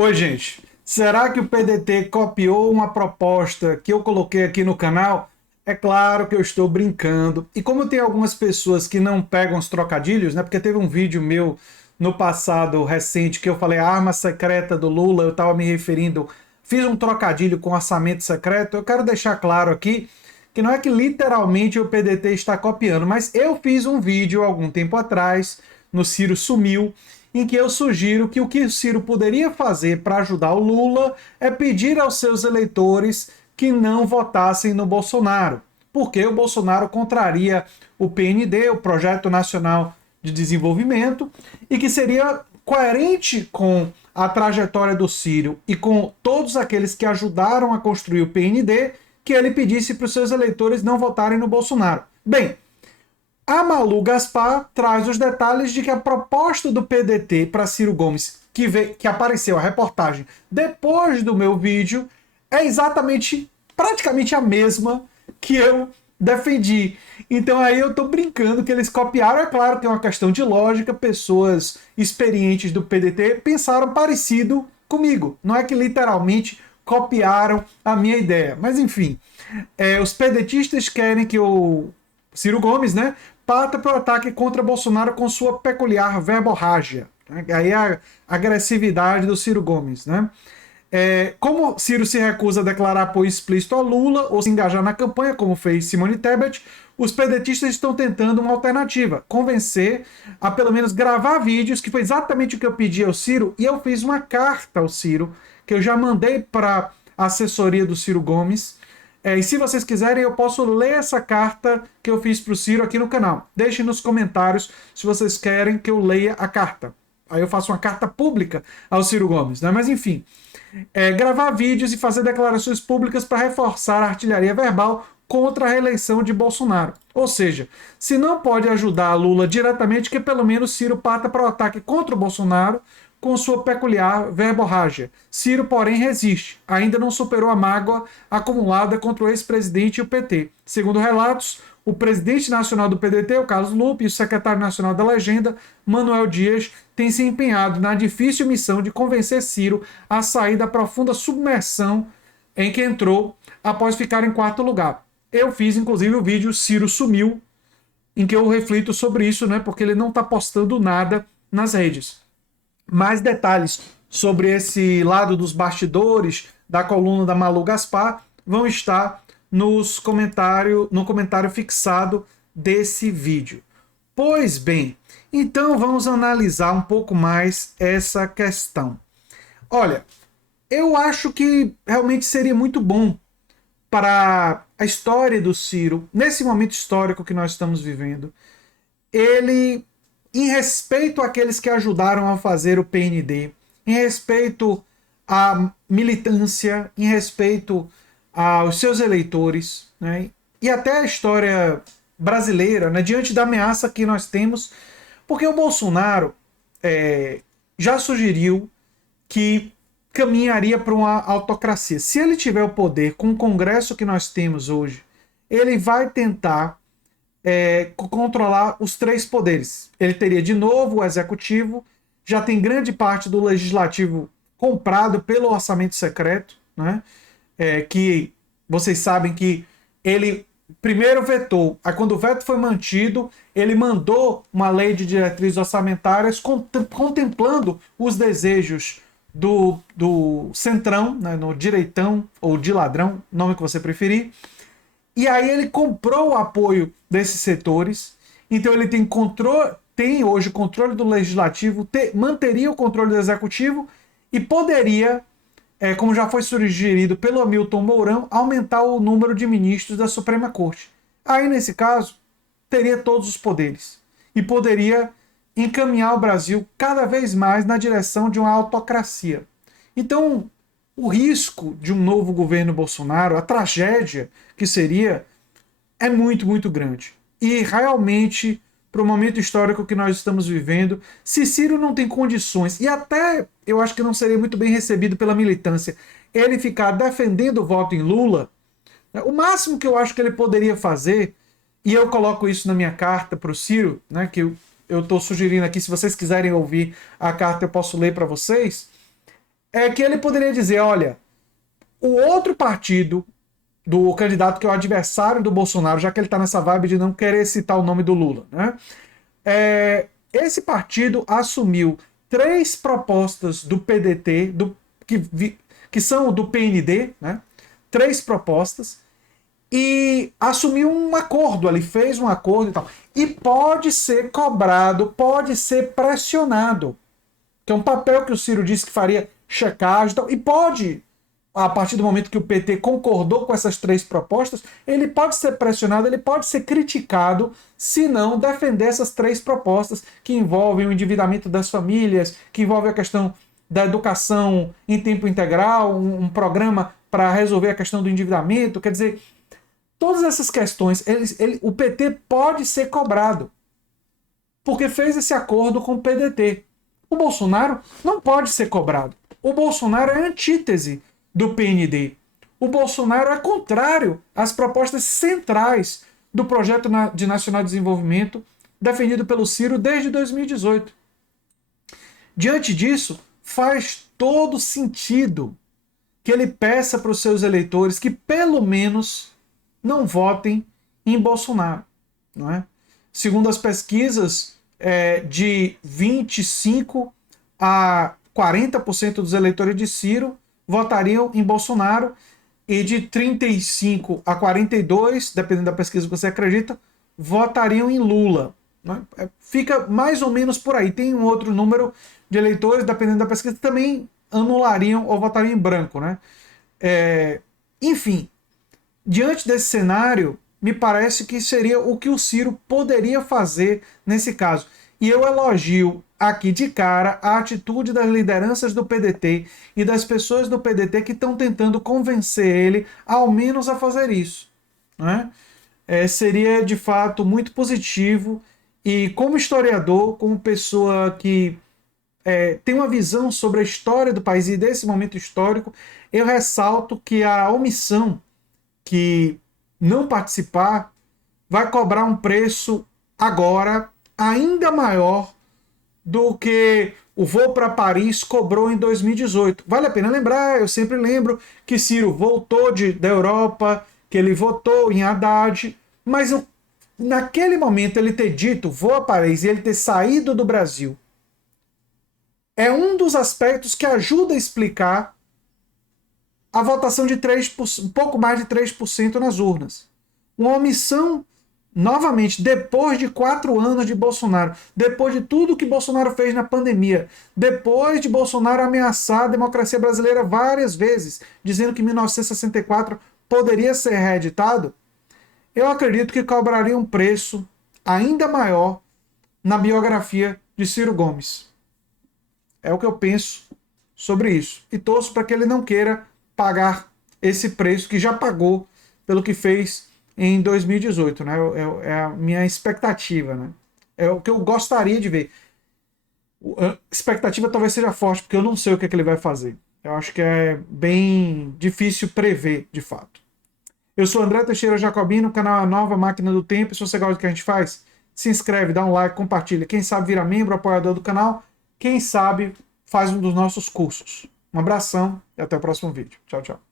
Oi, gente. Será que o PDT copiou uma proposta que eu coloquei aqui no canal? É claro que eu estou brincando. E como tem algumas pessoas que não pegam os trocadilhos, né? Porque teve um vídeo meu no passado recente que eu falei a arma secreta do Lula, eu estava me referindo, fiz um trocadilho com orçamento secreto. Eu quero deixar claro aqui que não é que literalmente o PDT está copiando, mas eu fiz um vídeo algum tempo atrás, no Ciro Sumiu, em que eu sugiro que o que o Ciro poderia fazer para ajudar o Lula é pedir aos seus eleitores que não votassem no Bolsonaro, porque o Bolsonaro contraria o PND, o Projeto Nacional de Desenvolvimento, e que seria coerente com a trajetória do Ciro e com todos aqueles que ajudaram a construir o PND, que ele pedisse para os seus eleitores não votarem no Bolsonaro. Bem, a Malu Gaspar traz os detalhes de que a proposta do PDT para Ciro Gomes, que apareceu a reportagem depois do meu vídeo, é exatamente, praticamente a mesma que eu defendi. Então aí eu tô brincando que eles copiaram. É claro que é uma questão de lógica, pessoas experientes do PDT pensaram parecido comigo. Não é que literalmente copiaram a minha ideia. Mas enfim, os pedetistas querem que o Ciro Gomes, né, parta para o ataque contra Bolsonaro com sua peculiar verborrágia. Aí a agressividade do Ciro Gomes, né? Como Ciro se recusa a declarar apoio explícito a Lula ou se engajar na campanha, como fez Simone Tebet, os pedetistas estão tentando uma alternativa, convencer a pelo menos gravar vídeos, que foi exatamente o que eu pedi ao Ciro, e eu fiz uma carta ao Ciro, que eu já mandei para a assessoria do Ciro Gomes. E se vocês quiserem, eu posso ler essa carta que eu fiz para o Ciro aqui no canal. Deixem nos comentários se vocês querem que eu leia a carta. Aí eu faço uma carta pública ao Ciro Gomes, né? Mas enfim, gravar vídeos e fazer declarações públicas para reforçar a artilharia verbal contra a reeleição de Bolsonaro. Ou seja, se não pode ajudar a Lula diretamente, que pelo menos Ciro parta para o ataque contra o Bolsonaro com sua peculiar verborrágia. Ciro, porém, resiste. Ainda não superou a mágoa acumulada contra o ex-presidente e o PT. Segundo relatos, o presidente nacional do PDT, o Carlos Lupe, e o secretário nacional da Legenda, Manuel Dias, têm se empenhado na difícil missão de convencer Ciro a sair da profunda submersão em que entrou após ficar em quarto lugar. Eu fiz, inclusive, o vídeo Ciro Sumiu, em que eu reflito sobre isso, né, porque ele não está postando nada nas redes. Mais detalhes sobre esse lado dos bastidores da coluna da Malu Gaspar vão estar no comentário fixado desse vídeo. Pois bem, então vamos analisar um pouco mais essa questão. Olha, eu acho que realmente seria muito bom para a história do Ciro, nesse momento histórico que nós estamos vivendo, ele, em respeito àqueles que ajudaram a fazer o PND, em respeito à militância, em respeito aos seus eleitores, né, e até a história brasileira, né, diante da ameaça que nós temos, porque o Bolsonaro já sugeriu que caminharia para uma autocracia. Se ele tiver o poder com o Congresso que nós temos hoje, ele vai tentar controlar os três poderes. Ele teria de novo o executivo, já tem grande parte do legislativo comprado pelo orçamento secreto, né? Que vocês sabem que ele primeiro vetou, aí quando o veto foi mantido, ele mandou uma lei de diretrizes orçamentárias contemplando os desejos do centrão, né, no direitão ou de ladrão, nome que você preferir. E aí ele comprou o apoio desses setores. Então ele tem hoje o controle do legislativo, manteria o controle do executivo e poderia, como já foi sugerido pelo Hamilton Mourão, aumentar o número de ministros da Suprema Corte. Aí, nesse caso, teria todos os poderes e poderia encaminhar o Brasil cada vez mais na direção de uma autocracia. Então, o risco de um novo governo Bolsonaro, a tragédia que seria, é muito, muito grande. E realmente, para o momento histórico que nós estamos vivendo, se Ciro não tem condições, e até eu acho que não seria muito bem recebido pela militância, ele ficar defendendo o voto em Lula, né, o máximo que eu acho que ele poderia fazer, e eu coloco isso na minha carta para o Ciro, né, que eu estou sugerindo aqui, se vocês quiserem ouvir a carta eu posso ler para vocês, é que ele poderia dizer, olha, o outro partido do candidato que é o adversário do Bolsonaro, já que ele está nessa vibe de não querer citar o nome do Lula, né? Esse partido assumiu 3 propostas do PDT, que são do PND, né? 3 propostas, e assumiu um acordo ali, fez um acordo e tal. E pode ser cobrado, pode ser pressionado, que é um papel que o Ciro disse que faria checagem e tal, e pode, a partir do momento que o PT concordou com essas 3 propostas, ele pode ser pressionado, ele pode ser criticado se não defender essas 3 propostas que envolvem o endividamento das famílias, que envolvem a questão da educação em tempo integral, um programa para resolver a questão do endividamento. Quer dizer, todas essas questões, o PT pode ser cobrado, porque fez esse acordo com o PDT. O Bolsonaro não pode ser cobrado. O Bolsonaro é a antítese do PND. O Bolsonaro é contrário às propostas centrais do projeto de nacional desenvolvimento defendido pelo Ciro desde 2018. Diante disso, faz todo sentido que ele peça para os seus eleitores que pelo menos não votem em Bolsonaro. Não é? Segundo as pesquisas, de 25% a 40% dos eleitores de Ciro votariam em Bolsonaro, e de 35% a 42%, dependendo da pesquisa que você acredita, votariam em Lula. Né? Fica mais ou menos por aí. Tem um outro número de eleitores, dependendo da pesquisa, que também anulariam ou votariam em branco. Né? Enfim, diante desse cenário, me parece que seria o que o Ciro poderia fazer nesse caso. E eu elogio aqui de cara a atitude das lideranças do PDT e das pessoas do PDT que estão tentando convencer ele, ao menos, a fazer isso. Né? Seria, de fato, muito positivo. E como historiador, como pessoa que tem uma visão sobre a história do país e desse momento histórico, eu ressalto que a omissão, que não participar, vai cobrar um preço agora ainda maior do que o voo para Paris cobrou em 2018. Vale a pena lembrar, eu sempre lembro que Ciro voltou da Europa, que ele votou em Haddad, mas naquele momento ele ter dito vou a Paris e ele ter saído do Brasil é um dos aspectos que ajuda a explicar a votação de um pouco mais de 3% nas urnas. Uma omissão, novamente, depois de 4 anos de Bolsonaro, depois de tudo que Bolsonaro fez na pandemia, depois de Bolsonaro ameaçar a democracia brasileira várias vezes, dizendo que 1964 poderia ser reeditado, eu acredito que cobraria um preço ainda maior na biografia de Ciro Gomes. É o que eu penso sobre isso. E torço para que ele não queira pagar esse preço que já pagou pelo que fez em 2018, né? É a minha expectativa, né? É o que eu gostaria de ver. A expectativa talvez seja forte, porque eu não sei o que ele vai fazer. Eu acho que é bem difícil prever, de fato. Eu sou André Teixeira Jacobino, canal A Nova Máquina do Tempo. Se você gosta do que a gente faz, se inscreve, dá um like, compartilha. Quem sabe vira membro, apoiador do canal. Quem sabe faz um dos nossos cursos. Um abração e até o próximo vídeo. Tchau, tchau.